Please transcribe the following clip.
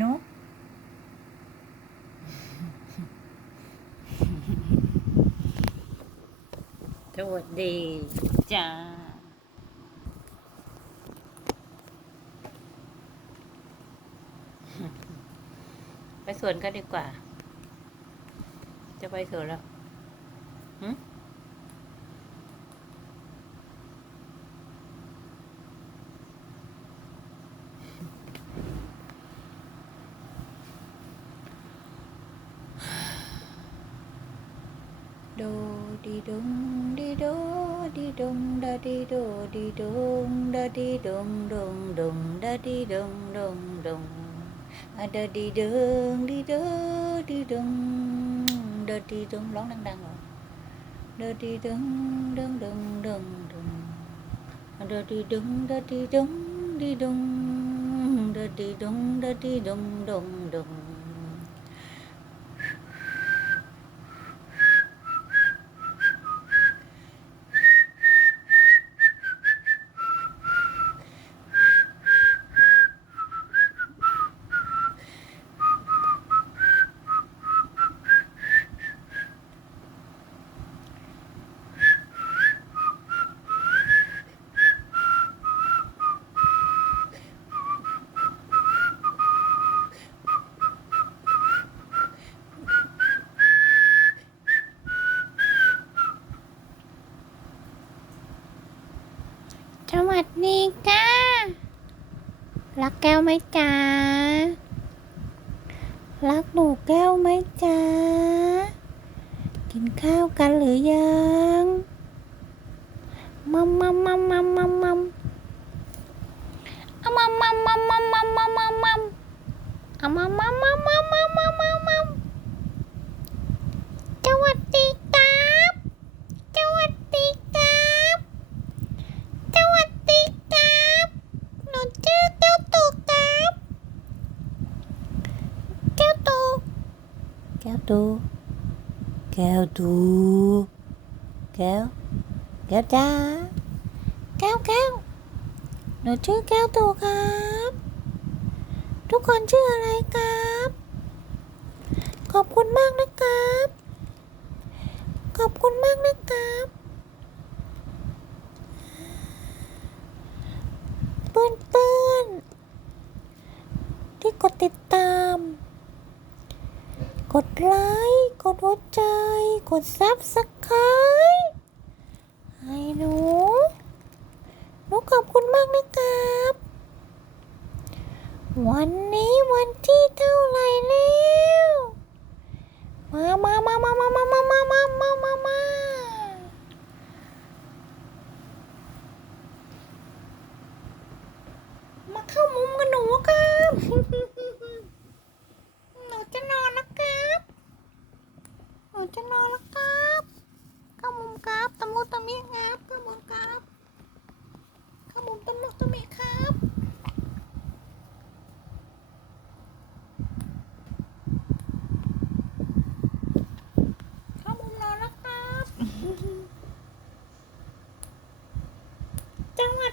นุสวัสดีจ้าไปสวนกันดีกว่า จะไปสวนแล้วหึโ do di dong di do di dong da di do di dong da di dong dong dong da di dong dong dong da đi đường đi đơ đi đường đơ đi đường lóng đang đang rồi đơ đi đường đường đường đường đường đơ đi đường đơ đi đường đi đường đơ đi đường đơ đi đường đường đường วัสดีจ้า รักแก้วไหมจ้า รักหนูแก้วไหมจ้า กินข้าวกันหรือยังมัมมัมมัมมัมมัมมัมอามัมมัมมัมมัมมัมมัมมัมอามัมมัมมัมมัมมัม แก้วตูแก้วดูแก้วแก้วจ้าแก้วแก้วหนูชื่อแก้วตูครับ ทุกคนชื่ออะไรครับ ขอบคุณมากนะครับ ขอบคุณมากนะครับ เพื่อนเพื่อนๆที่กดติดตาม กดไลค์ กดหัวใจ กดซับสไครต์ให้หนูหนูขอบคุณมากนะครับ วันนี้วันที่เท่าไหร่แล้ว มามามามามามามามามามามา ตะมุตะมิครับข้าวหมูครับข้าวหมูตะมุตะมิครับข้าวหมูนอนแล้วครับ จังหวัด